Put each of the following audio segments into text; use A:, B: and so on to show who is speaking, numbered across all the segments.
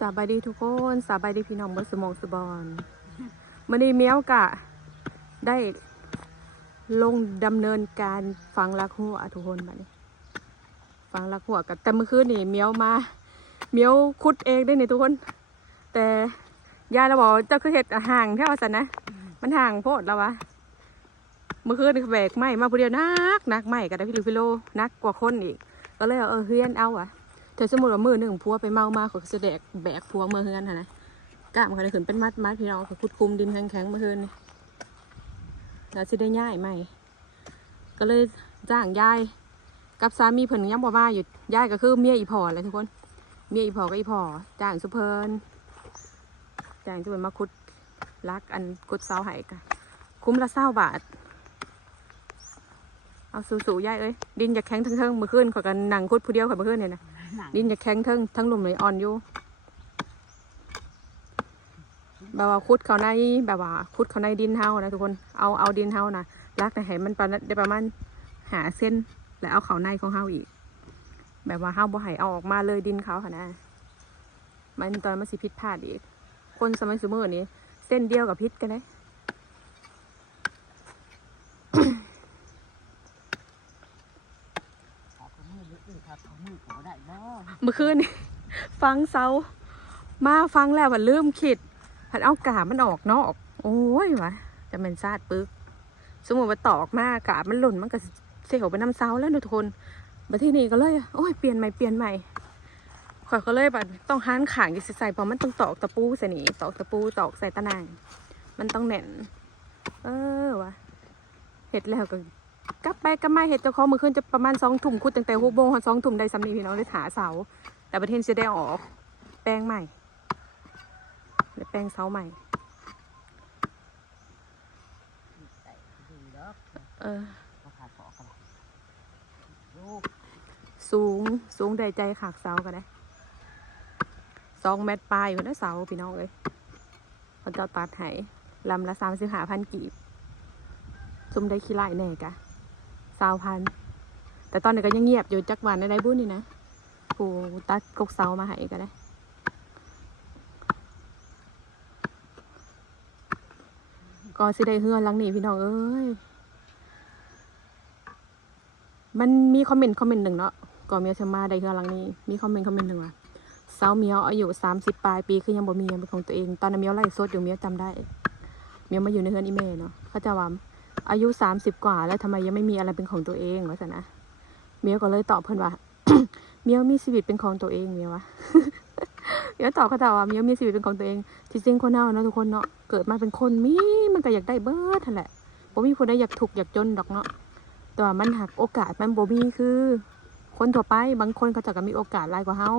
A: สบายดีทุกคนสบายดีพี่น้องบนสมองสบอนมันนี้เมียวกะ ได้ลงดำเนินการฟังลักหัวทุกคนบัดนี้ฟังลักหัวกับแต่เมื่อคืนนี่เมียวมาเมียวคุดเองได้เนี่ทุกคน แต่ยายเราบอกเจ้าคือเห็ดห่างแค่าสันนะ มันห่างโพดแล้ววะเมื่อคืนนี่แบกไม้มาผู้เดียวนักนักไม้กับได้พี่ลูกพี่โลนักกว่าคนอีก ก็เลยเออเฮือนเอาอะ เธอสมมติว่ามือหนึ่งพัวไปเมามาเขาก็จะแดกแบกพัวเมื่อเฮือนะนะกล้ามเขาได้ขึ้นเป็นมัดมัดพี่น้องเขาคุดคุมดินแข็งๆเมื่อคืนนี่เราจะได้ง่ายไหมก็เลยจ้างยายกับสามีเพิ่นยังบ่มาอยู่ยายก็คือเมียอีพอเลยทุกคน เมียอีพอก็อีพอจ้างสุเพลินจ้างสุเพลินมาคุดลักอันคุดเสาไห้กันคุ้มละเศร้าบาท เอาสูๆยายเอ้ยดินจะแข็งทั้งเทิงๆมือขึ้นขอยกันนั่งคุดผู้เดียวขอยมือขึ้นเนี่ยนะดินจะแข็งเทิงทั้งหลุมเลยอ่อนอยู่แบบว่าคุดเขาในแบบว่าคุดเขาในดินเฮานะทุกคนเอาเอาดินเฮานะลักในให้มันประมาณได้ประมาณหาเส้น แล้วเอาเขาในของเฮาอีก แบบว่าเฮาบ่ให้เอาออกมาเลยดินเขาค่ะนะมันตอนมันสิพิษพลาดอีก คนสมัยสมัยนี้ เส้นเดียวกับพิษกันเลย
B: ขอขมือหรืออื่นครับขมือขอได้บ่
A: เมื่อคืนฟังเซามาฟังแล้วมันลืมคิดผัดเอากาบมันออกนอก โอ้ยวะจะเป็นซาดปึก สมมติว่าตอกมากกาบมันหล่นมันก็เสียวไปน้ำเซาแล้วนะทุกคนบัดที่นี่ก็เลย โอ้ยเปลี่ยนใหม่เปลี่ยนใหม่ข่อยก็เลยแบบต้องหันขางอยู่ใส่เพราะมันต้องตอกตะปูใส่นี่ตอกตะปูตอกใส่ตะนางมันต้องแน่น เออวะเห็ดแล้วก็ กลับไปกลับมาเห็ดเจ้าของมือขึ้นจะประมาณสองถุ่มคุดตั้งแต่หกโมงถึงสองถุ่มได้สำนีพี่น้องเลยหาเสา แต่ประเทศจะได้ออกแป้งใหม่และแป้งเสาใหม่
B: ใส่ดูดอก
A: เออ สูงสูงได้ใจขากเสาก็ได้สองเมตรปลายอยู่นะเสาพี่น้องเอ้ยเขาจะตัดให้ลำละสามสิบห้าพันกีบซุมได้ขี้ไล่แน่กะ สาวพัน แต่ตอนนี้ก็ยังเงียบอยู่จักวันในได้บุญนี่นะผู้ตัดกกเสามาให้ก็ได้ก็สิได้เฮือนหลังนี้พี่น้องเอ้ย มันมีคอมเมนต์คอมเมนต์หนึ่งเนาะก่อนเมียจะมาได้เฮือนหลังนี้ มีคอมเมนต์คอมเมนต์หนึ่งว่าสาวเมียวอายุสามสิบปลายปีคือยังบ่มีเงินเป็นของตัวเอง ตอนนั้นเมียวไล่สดอยู่เมียวจำได้ เมียวมาอยู่ในเฮือนอีเมเนาะเขาจะว่า อายุสามสิบกว่า แล้วทำไมยังไม่มีอะไรเป็นของตัวเองวะสนะเมียก็เลยตอบเพื่อนว่า เมียมีชีวิตเป็นของตัวเองเมียวะเมียวตอบเขาตอบว่าเมียมีชีวิตเป็นของตัวเองที่จริงคนเฮาเนาะทุกคนเนาะเกิดมาเป็นคนมีมันก็อยากได้เบิดนั่นแหละบ่มีผู้ใดอยากถูกอยากจนดอกเนาะแต่ว่ามันหักโอกาสมันบ่มีคือ คนทั่วไปบางคนเขาจะก็มีโอกาสหลายกว่าเฮา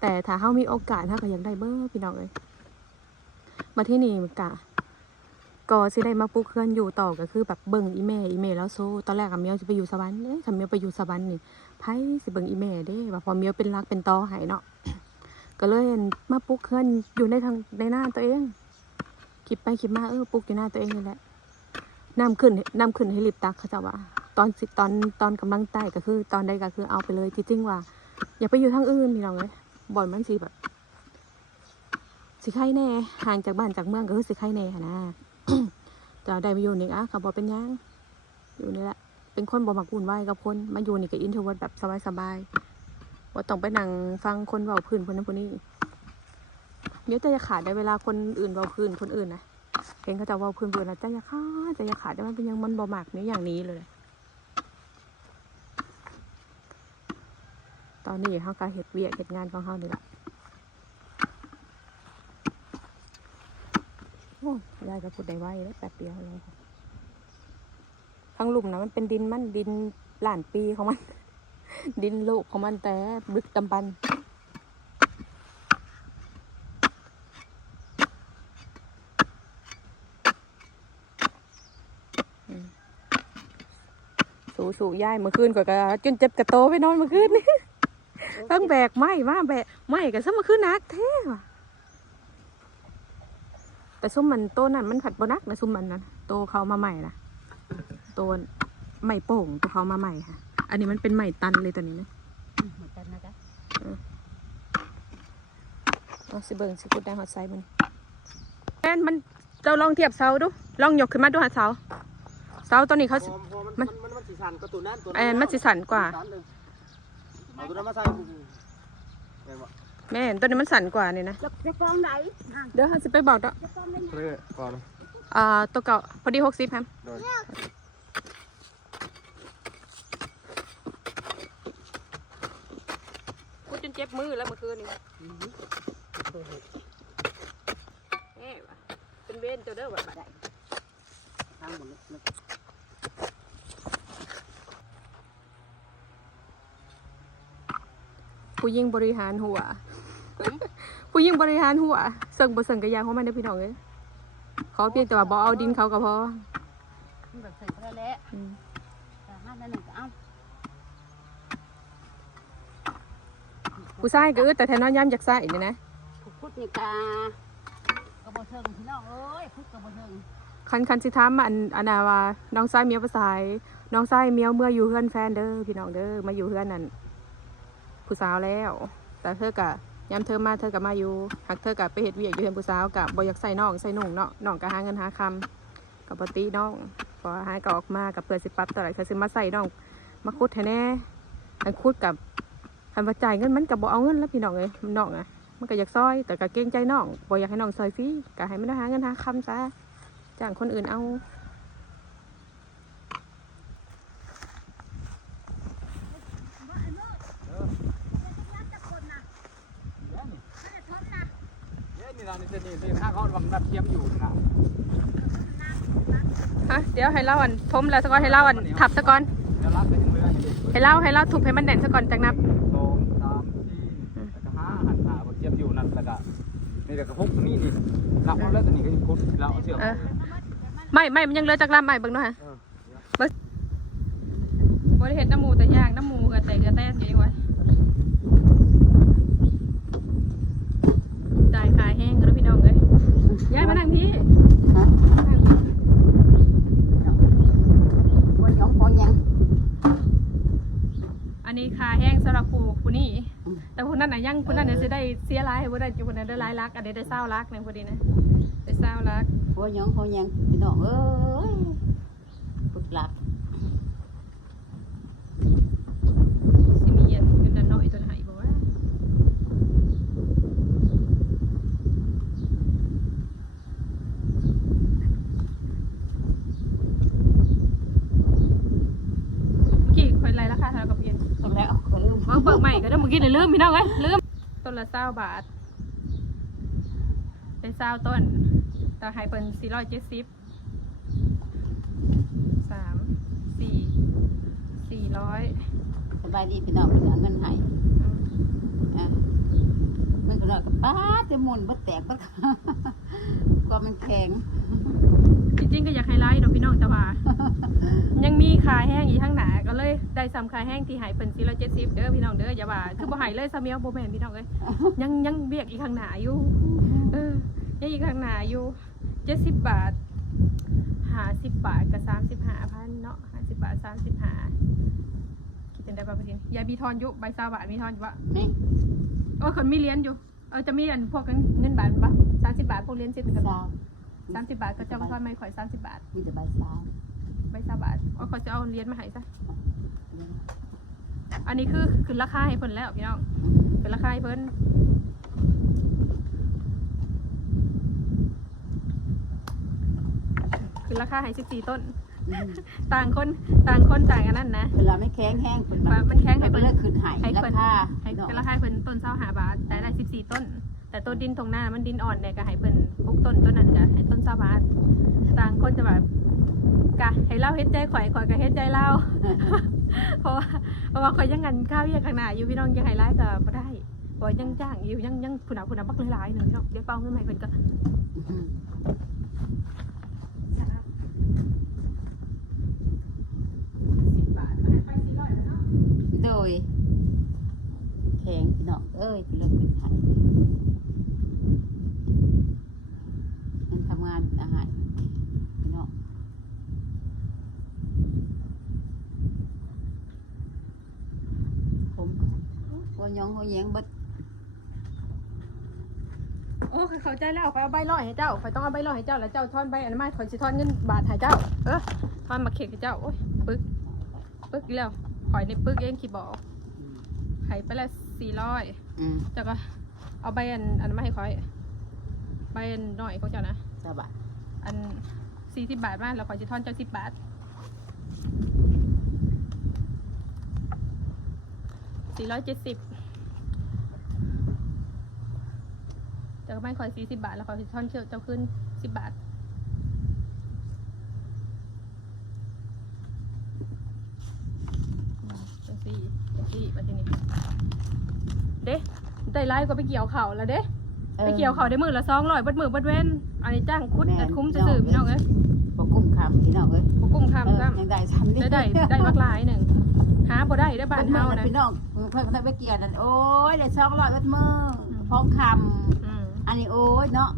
A: แต่ถ้าเฮามีโอกาสเฮาก็อยากได้เบิดพี่น้องเอ้ยมาที่นี่กะ ก็สิได้มาปลูกเพื่อนอยู่ต่อก็คือแบบเบิ่งอีเมอีเมแล้วโซตอนแรกอะเมียวจะไปอยู่สวรรค์เอ้ยถ้าเมียวไปอยู่สวรรค์นี่ไผสิเบิ่งอีเมเด้ว่าพอเมียวเป็นรักเป็นตอให้เนาะก็เลยมาปลูกเพื่อนอยู่ในทางในหน้าตัวเองคิดไปคิดมาเออปลูกอยู่หน้าตัวเองนี่แหละน้ำขึ้นน้ำขึ้นให้รีบตักเขาจะว่าตอนสิตอนตอนกำลังใต้ก็คือ ตอนใดก็คือเอาไปเลยจริงว่า อย่าไปอยู่ทางอื่นพี่น้องเลยบ่อนมันสิแบบสิไข่แน่ห่างจากบ้านจากเมืองก็คือสิไข่แน่นะ แต่เอาได้มาอยู่นี่อะเขาบอกเป็นยังอยู่นี่แหละเป็นคนบ่มักวุ่นวายกับคนมาอยู่นี่ก็อินโทรเวิร์ดแบบสบายๆว่าต้องไปนั่งฟังคนเว้าพื้นคนนั้นคนนี้เดี๋ยวใจจะขาดได้เวลาคนอื่นเว้าพื้นคนอื่นนะเห็นเขาจะเว้าพื้นพื้นแล้วใจจะขาดใจจะขาดได้มันเป็นยังมันบ่มักนี่อย่างนี้เลย ตอนนี้เขาก็เห็ดเวียกเห็ดงานของเขานี่แหละโอ้ ยายก็พูดได้ไวเลยแป๊บเดียวเลยค่ะทั้งหลุมนะมันเป็นดินมันดินหลานปีของมัน ดินลูกของมันแต่บึกดำบันสูสู่ายเมื่อคืนก็กะจนเจ็บกระโตไปนอนเมื่อคืนนี่ต้องแบกไม้มาแบกไม้ก็ซะเมาคือนักแท้ว่ะ แต่ซุ่มมันโตนั่นมันผัดบนักนะซุ่มมันนั้นโตเขามาใหม่นะโตใหม่โป่งตัวเขามาใหม่ค่ะ อันนี้มันเป็นใหม่ตันเลยตัวนี้นะ
B: เหมือนกันนะจ๊ะ
A: เอเอาสิเบิ่งสิกุดได้ฮอดไซมันแม่นมันเจ้าลองเทียบเสาดูลองยกขึ้นมาดูหาเสาเสาตัวนี้เขาสิ
C: มันมันมันสีสันก็ตัวนั้นตัว
A: อันนั้นมันสิสั่นกว่า
C: เอาตัวนั้นมาใส่ แม่นบ่
A: แม่นตัวนี้มันสั่นกว่านี่นะ
B: จะจะฟ้องไหนห่าง
A: เดี๋ยวเฮาสิไปบอกดอก
B: จะฟ้องได้
C: เรื่อยก่อน
A: อ่าตัวเก่าพอดี60ครับ
C: โดย
A: กูจนเจ็บมือแล้วเมื่อคืนนี่แง่ว่ะเป็นเวนเจ้าเด้อว่ะบัด
B: ทางหมดเลย
A: ผู้ยิ่งบริหารหัว ผู้ยิ่งบริหารหัวเสิ่งบ่เสิ่งกระยางของมันเด้อพี่น้องเอ้ยขอเพียงแต่ว่าบ่เอาดินเขาก็พอ
B: มันแบบใส่ไปแล้วแหละ
A: อืม
B: แต่ห้านั่นหนึ่งก็เอ้า
A: ผู้ชายก็อึดแต่แทนนอนย้ำจากใส่นี่นะ
B: พุดพุดนี่กากระบอกเทิงพี่น้องเอ้ยพุดกระบอกเทิง
A: คันคันสิถามอันอันน่ะว่าน้องชายเมียภาษายน้องชายเมียเมื่ออยู่เฮือนแฟนเด้อพี่น้องเด้อมาอยู่เฮือนนั่นผู้สาวแล้ว แต่เธอกะ ยามเธอมาเธอกะมาอยู่หากเธอกะไปเฮ็ดเวียกอยู่เฮือนผู้สาวกะบ่อยากใส่น้องใส่นุ่งเนาะน้องก็หาเงินหาคำกับปติน้องพอหายก็ออกมากับเพื่อนสิปรับตลาดเขาสิมาใส่น้องมาคุดให้แน่อันคุดกับคันว่าจ่ายเงินมันก็บ่เอาเงินแล้วพี่น้องเอ้ยน้องอะมันก็อยากซอย แต่ก็เกรงใจน้องบอยากให้น้องซอยฟรีก็ให้มันได้หาเงินหาคำซะจ้างคนอื่นเอา
C: เย้นี่เรานี่จะนี่นี่ข้างเขาวังดัดเทียมอยู่นะ
A: ฮะเดี๋ยวให้เล่าอันทมแล้วสะก่อนให้เล่าอันทับสะก่อน
C: เดี๋ยวรับไปถึงเรืออย่างนี้
A: ให้เล่าให้เล่าทุบให้มันแน่นสะก่อนจากนับ
C: สองสามสี่แล้วก็ห้าหันหาบนเทียมอยู่นั่นแล้วก็นี่เดี๋ยวก็พกนี่นี่รับเอาแล้วตัวนี้ก็ยังคุดเราเอาเชือก
A: เออไม่ไม่มันยังเหลือจากลำใหม่เบิ่งหน่อยฮะ
C: เออ
A: บริเห็นน้ำหมูแต่ย่างน้ำหมูเอือแต่เอือแต้นอยู่นี่ไว้จ่ายขายแห้งกันแล้วพี่น้องเลยย้ายมานั่งที่
B: ฮะวันหยองพอยัง
A: อันนี้ขาแห้งสำหรับผู้ผู้นี้
B: อืม
A: แต่ผู้นั้นน่ะยังผู้นั้น เนี่ยจะได้เสียร้ายผู้นั้นอยู่คนนั้นได้ร้ายรักอันนี้ได้เศร้ารักเนี่ยพอดีนะได้เศร้ารัก
B: หัวหยองพอยังพี่น้องเอ้ยพุดหลับ
A: สิมีเย็นเงินเดือนน้อยตัวไหนบอกว่าเมื่อกี้คอยไล่ราคาเท่ากับเพียน
B: ตอนแล้วก็ลืม
A: ว่าเบิกใหม่ก็ได้เมื่อกี้เลยลืมพี่น้องเอ้ยลืม ต้นละเศร้าบาทได้เศร้าต้น ต่อให้เป็นสี่ร้อยเจ็ดสิบสามสี่สี่ร้อย
B: สบายดีพี่น้องเป็นเอาเงินให้อะเงินก็น้อยก็ป้าดจะหมุนบ่แตกบ่กว่ามันแข็ง
A: จริงๆก็อยากไฮไลท์ดอกพี่น้องแต่ว่า ยังมีคาแห้งอีกข้างหนาก็เลยได้ซ้ำคาแห้งที่หายเป็นสี่ร้อยเจ็ดสิบเด้อพี่น้องเด้ออย่าว่าคือบ่หายเลยซาเมียโบแมนพี่น้องเอ้ยยังยังเบียกอีกข้างหนาอยู่เออยังอีกข้างหนาอยู่เจ็ดสิบบาทห้าสิบบาทกับสามสิบห้าพันเนาะห้าสิบบาทสามสิบห้าคิดเป็นได้ป่ะพี่ยายมีทอนอยู่ใบซาบาทมีทอนอยู่ปะ
B: นี่
A: โอ้ยคนมีเหรียญอยู่เออจะมีอันพวกเงินบาทปะสามสิบบาทพวกเหรียญสิบกับ
B: สาว
A: สามสิบบาทก็จะมาทอนไม่ข่อยสามสิบบาท
B: มีแต่ใบสาว
A: ใบซาบาทเอาเขาจะเอาเหรียญมาให้ซะอันนี้คือคือราคาให้เพิ่นแล้วพี่น้องคือราคาให้เพิ่นคือราคาให้สิบสี่ต้น
B: อืม
A: ต่างคนต่างคนต่างอันนั้นนะ
B: เวลาไม่แข็งแห้ง
A: ว่ามันแข็งให้
B: ให้
A: เพิ่
B: เพิ่
A: น
B: นขึ้นให้
A: ให้
B: รา
A: เพิ่น
B: คา
A: ให้
B: เนาะ
A: เป็นราคาให้เพิ่นต้นเศร้าหาบาทแต่ได้สิบสี่ต้น แต่ต้นดินตรงหน้ามันดินอ่อนเนี่ยก็ให้เพิ่นพกต้นต้นนั้นก็ให้ต้นเศร้าบาทต่างคนจะแบบกะให้เล่าเฮ็ดใจข่อยข่อยก็เฮ็ดใจเล่าเพราะว่าเพราะว่าข่อยยังงันข้าวเยี่ยข้างหน้าอยู่พี่น้องยังไฮไลท์ก็บ่ได้เพราะว่ายังจ้างอยู่ยังยังผู้หนาผู้หนาบักหลายๆหนึ่งพี่น้องเดี๋ยวเป้าเงินใหม่เพิ่นก็
B: โดยแข็งพี่น้องเอ้ยเริ่มขึ้นห้นั่นทำงานอาหารพี่น้องผมหัวหยองหัวแยงเบิด
A: อ้เข้าใจแล้วข่อยเอาใบร้อยให้เจ้าข่อยต้องเอาใบร้อยให้เจ้าแล้วเจ้าทอนใบอันนั้นมาข่อยสิทอนเงินบาทให้เจ้า เออทอนมาเข็กให้เจ้าโอ้ยปึกปึกอีกแล้วข่อยในปึกเองคิดบอกให้ไปแล้วสี่ร้อย
B: อืม
A: เจ้าก็เอาใบอันอันนั้นมาให้ข่อยใบอันหน่อยของเจ้านะ
B: สบาย
A: อันสี่สิบบาทมาแล้วขอยจะทอนเจ้าสิบบาทสี่ร้อยเจ็ดสิบเจ้าก็ไม่ขอยสี่สิบบาท แล้วขอยจะทอนเจ้าเจ้าขึ้นสิบบาทอืมจังสี่จังสี่ไปทีนี้เด้ได้ไล่ก็ไปเกี่ยวเข่าแล้วเด้ ไปเกี่ยวเขาได้มือละสองร้อยเบดมือเบดเว้นอันนี้จ้างคุดแต่คุ้มจะสื่อพี่น้องเอ้ย
B: บ่กุ้มคำพี่น้องเอ้ย
A: บ่กุ้ม
B: เออ
A: คำซ้
B: ยังได้ซ้ำำนี่
A: ได้ได้ได้บักหลายหนึ่งหาบ่ได้ได้อบ้านเฮานะ
B: พี่น้องเพิ่นเพิ่นไปเกี่ยวนั่นโอ้ยได้สองร้อยวัดมือพร้อมค
A: อืมำ
B: อันนี้โอ้ยเนาะ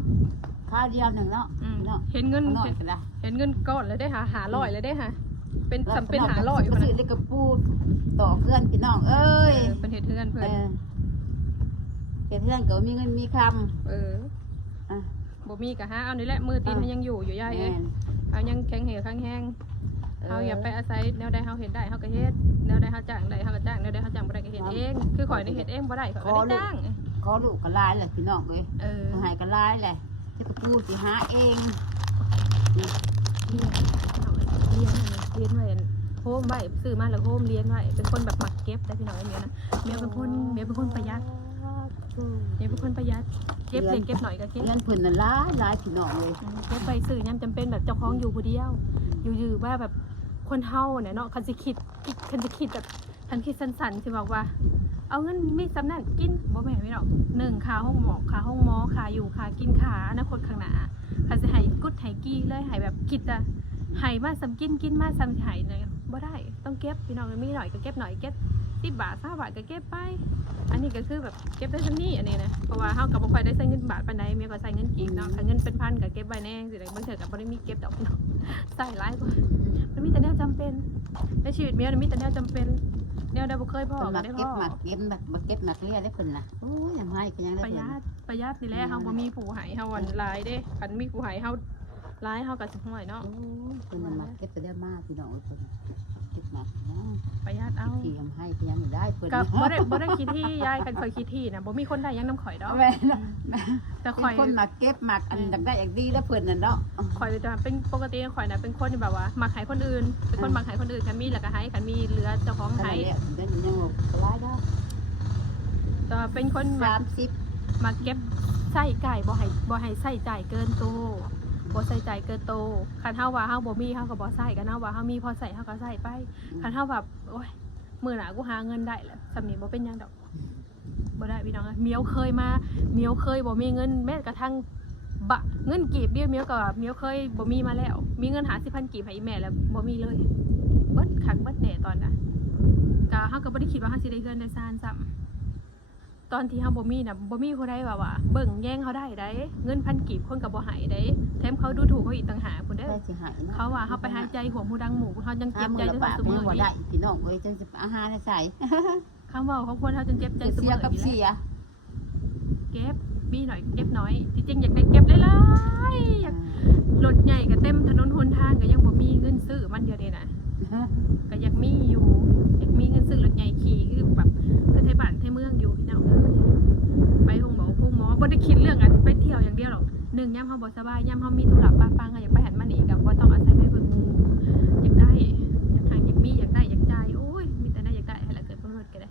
B: ข้าวเดียวหนึ่งเนาะ
A: อืม
B: เนาะ
A: เห็นเงิน
B: น้อย
A: เห็น
B: กันละ
A: เห็นเงินก้อนแล้วได้หาหาร้อยแล้วได้หาเป็นสำเป็นหาร้อยอยู่
B: มา
A: นะ
B: ซื้อเล็กกระปูต่อเพื่อนพี่น้องเอ้
A: เอยอเป็นเห็ดเทือนเพิ่
B: เอนอ เพื่อนก็มีเงินมีค
A: เออำ
B: อะ
A: บ่มีก็หาเอานี่แหละมือตีนเฮายังอยู่อยู่ยายเอ้ย
B: แม่น
A: เฮายังแข็งเหวข้างแห้งเฮาอย่าไปอาศัยแนวใดเฮาเห็นได้เฮาก็เฮ็ดแนวใดเฮาจ้างได้เฮาก็จ้างแนวใดเฮาจ้างบ่ได้ก็เฮ็ดเองคือข่อยนี่เฮ็ดเองบ่ได้ข่อยก็ได้จ้าง
B: ขอลูกก็ลายเลยพี่น้องเอ้ย
A: เออ
B: หายก็ลายเลยเล็กกระปูสิหาเอง
A: เรียนเรียนเรียนเรียนไว้โฮมไว้ซื้อมาแล้วโฮมเรียนไว้เป็นคนแบบหมักเก็บได้พี่น้องไอ้เมียนะเมียเป็นคนเมียเป็นคนประหยัด เมียเป็นคนประหยัด เก็บเล็กเก็บหน่อยก็เก็บ
B: เงินเพิ่นน่ะหลายหลายพี่น้องเลย
A: อืมเก็บไปซื้อยามจำเป็นแบบเจ้าของอยู่ผู้เดียว อยู่ๆว่าแบบคนเฮาเนี่ยเนาะคันสิคิดคันสิคิดแบบคันคิดสั้นๆสิบอกว่า เอาเงินมีสำนักกินบ่แม่นไม่หรอกหนึ่งค่าห้องหมอค่าห้องหมอค่าอยู่ค่ากินค่าอนาคตข้างหน้าคันสิให้กุดให้กี้เลยให้แบบคิดอะให้มาสำกินกินมาสำสิให้เลยบ่ได้ต้องเก็บพี่น้องมีหน่อยก็เก็บหน่อยเก็บ สิบบาทสาบาทก็เก็บไป อันนี้ก็คือแบบเก็บได้ทั้งนี้อันนี้นะเพราะว่าเฮากับบ่ค่อยได้ใช้เงินบาทปานใดเมียก็ใช้เงินกีบเนาะถ้าเงินเป็นพันก็เก็บไว้แน่สิได้บางเทื่อก็บ่ได้มีเก็บดอกพี่น้องใส่หลายกว่ามันมีแต่แนวจำเป็นในชีวิตเมียน่ะมีแต่แนวจำเป็นแนวใดบ่เคยพอ
B: เพิ่น
A: ก็
B: มา
A: ได้พ
B: เก็บ
A: อ
B: มาเก็บแบบมาเก็บมาเรียได้เพิ่นน่ะโอ้ยยังให้ก็ยังได้
A: ประ
B: เพิ่
A: ห
B: น
A: ยัดประหยัดนี่แหละเฮาบ่มีผู้ให้เฮาอันหลายเด้คันมีผู้ให้เฮาหลายเฮาก็สิห่วยเนาะ
B: โอ้ยเพิ่นน่ะมาเก็บจะได้มากพี่น้องเอ้ยเพิ่นน่ะ
A: ประหยัดเอา
B: ที่ยังให้ก็ยังได้เพิ่น
A: ก็บ่ได้บ่ได้คิดที่ยายคันข่อยคิดที่นะบ่มีคนได้หยังนํข่อยดอก
B: แม่น่ะ
A: แต่
B: เป็น
A: ข่อย
B: คนมาเก็บมาอันดับได้อย่างดีแล้วเพิ่นน่ะเนาะ
A: ข่อยจะเป็นปกติข่อยน่ะเป็นคนที่แบบว่ามักให้คนอื่น เป็นคนมักให้คนอื่นคันมีแล้วก็ให้คันมีเหลือเจ้าของ
B: ขนา
A: ให้
B: ดเนี้ยเดินยังบอกสบายได้
A: แต่ว่าเป็นคนมั
B: สากมสิบ
A: มักเก็บใส่ไก่บ่ให้บ่ให้ใส่จ่ายเกินโต บ่ใส่จ่ายเกินโตคันเฮาว่าเฮาบ่มีเฮาก็บ่ใส่กันเฮาว่าเฮามีพอใส่เฮาก็ใส่ไปคันเฮาแบบโอ้ยมื้อหน้ากูหาเงินได้แล้วสำนี้บ่เป็นหยังดอกบ่ได้พี่น้องเอ้ยเมียวเคยมาเมียวเคยบ่มีเงินแม้กระทั่งบะเงินกีบเดียวเมียวก็เมียวเคยบ่มีมาแล้ว มีเงินหา10,000กีบให้อีแม่แล้วบ่มีเลยเบิดคักเบิดแหน่ตอนน่ะก็เฮาก็บ่ได้คิดว่าเฮาสิได้เงินได้ซานซ้ำ ตอนที่เฮาบ่มีน่ะบ่มีผู้ใดว่าว่าเบิ่งแย่งเขาได้ได้เงินพันกีบคนก็บ่ให้ได้แถมเขาดูถูกเขาอีกต่างหากพุ่นเด้อ
B: ได้สิหายนะ
A: เขาว่าเฮาไปหาใจหัวหมูดังหมูเขายัง
B: ห้า
A: เจ็บ
B: มื
A: ใจ
B: อ
A: จ
B: ละ
A: น
B: บาท
A: เสม
B: ไม่
A: อ
B: บ่
A: นี้
B: ได้พี่น้องเอ้ยจังสิอาหารใส่
A: คำเว้าของคนเฮาจนเจ็บใจเสม
B: เสีย
A: อ
B: กับ
A: นี่แห
B: เสี
A: ละ
B: ย
A: เก็บมีหน่อยเก็บน้อยที่จริงอยากได้เก็บหลายๆอยากรถใหญ่ก็เต็มถนนหนทางก็ยังบ่มีเงินซื้อมันเดียวเด้น่ะก็อยากมีอยู่อยากมีเงินซื้อรถใหญ่ขี่คือแบบคือไทยบ้านไทย ได้คิดเรื่องอันไปเที่ยวอย่างเดียวหรอกหนึ่งย่ำเฮาบ่สบายย่ำเฮามีธุระปาปังอะอยากไปหันมานี่กับบ่ต้องอาศัยไปเบิ่งหมู่อยากได้อยากหาอยากมีอยากได้อยากจ่ายโอ้ยมีแต่ได้อยากได้ให้ละเกิดประโยชน์ก็ได้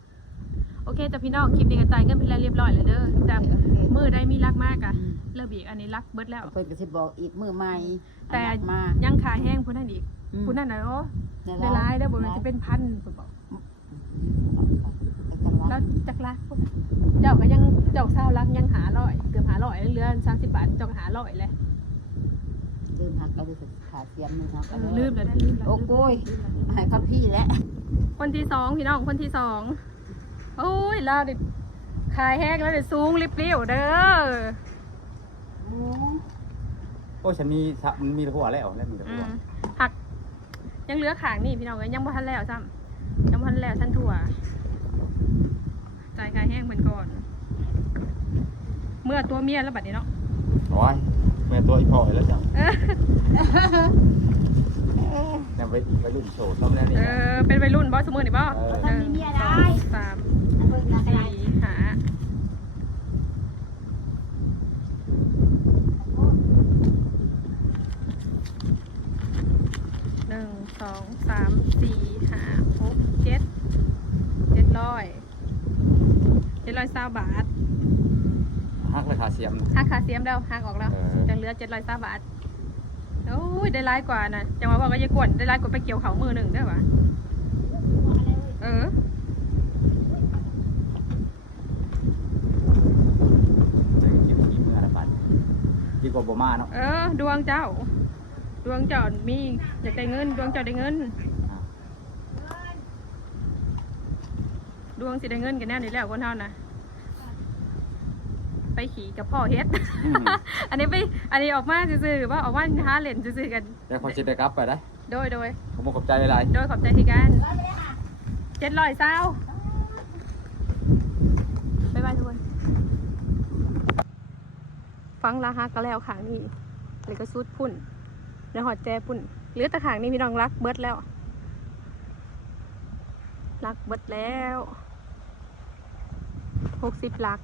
A: โอเคจ้ะพี่น้องคลิปนี้ก็จ่ายเงินไปแล้วเรียบร้อยแล้วเด้อจ้ะมือได้มีรักมากอะเลิกอีกอันนี้รักเบิดแล้ว
B: เพิ่นก็สิบอกอีกมือใหม่
A: แต่
B: มา
A: ยังขายแห้งผู้นั้นอีกผู้นั้นน่ะโอ้ได้หลายได้อบ่แม่นจะเป็นพันเพิ่นบอกแล้วจักรักพวก เจ้าก็ยังเจ้าเศร้ารักยังหาร้อยเกือบหาร้อยเหลือสามสิบบาทเจ้าก็หาร้อยเลย
B: ลืมหักก็รู้สึกขาเสียมนึงครับ
A: เออลืมแล้วได้ลืมแล้ว
B: โอ้โกยให้ครับพี่แล้ว
A: คนที่สองพี่น้องคนที่สองโอ้ยเราเด็ดขายแห้งแล้วเด็ดสูงริบเรียวเด้อ
C: โอ้ฉันมีสะมันมีหัวแล้วแล้วมีแต่
A: อื
C: หัว
A: มหัก ยังเหลือขางนี่พี่น้องเอ้ยยังบ่ทันแล้วซ้ำยังบ่ทันแล้วท่านถั่ว จ่ายขายแห้งเหมือนก่อน เมื่อตัวเมียแล้วบัดนี้เนาะ
C: โอ้ยแม่ตัวอีพ่อแล้วจ้ะ
A: เออ
C: เนี่ยไปไปรุ่นโชว์ต้องแน่นี่
A: เออเป็นวัยรุ่นบ่สมมุตินี่บ่
C: เออ
A: หนึ่งสองสาม
B: เบิ่งกันอะไร
A: สี่หาหนึ่งสองสามสี่ห้าหกเจ็ดเจ็ดร้อยเจ็ดร้อยเศร้า บาท
C: ฮักราคาเสียม
A: หักขาเสียมแล้วหักออกแล้ว
C: เออ
A: จังเหลือเจ็ดร้อยเศร้าบาทโอ้ยได้ร้ายกว่านะจังหวะว่าก็จะกวนได้ร้ายกว่าไปเกี่ยวเขามือหนึ่งได้ปะเออ
C: จะกินกินเมื่อละบาทดีกว่าบ่มาเนาะ
A: เออ ดวงเจ้า ดวงเจ้ามีอยากได้เงิน ดวงเจ้าได้เงิน
C: อ่า
A: ดวงสิได้เงินกันแน่นี่แหล้วคนเท่านะ ไปขี่กับพ่อเฮ็ด
C: อืม
A: อันนี้ไป อันนี้ออกมาซื่อๆว่าออกมาหาเล่นซื่อๆกัน
C: เดี๋ยวเขาจะได้กลับไปได้
A: โดยโดย
C: ผมบอกขอบใจหลาย
A: โดยขอบใจที่กันเจ็ดร้อยเศร้าบ๊ายบายทุกคน ฟังลาฮักก็แล้วขางนี้เลยก็ซูดพุ่นแล้วหอดแจพุ่นเหลือแต่ขางนี้พี่น้องรักเบิดแล้ว รักเบิดแล้วหกสิบลัก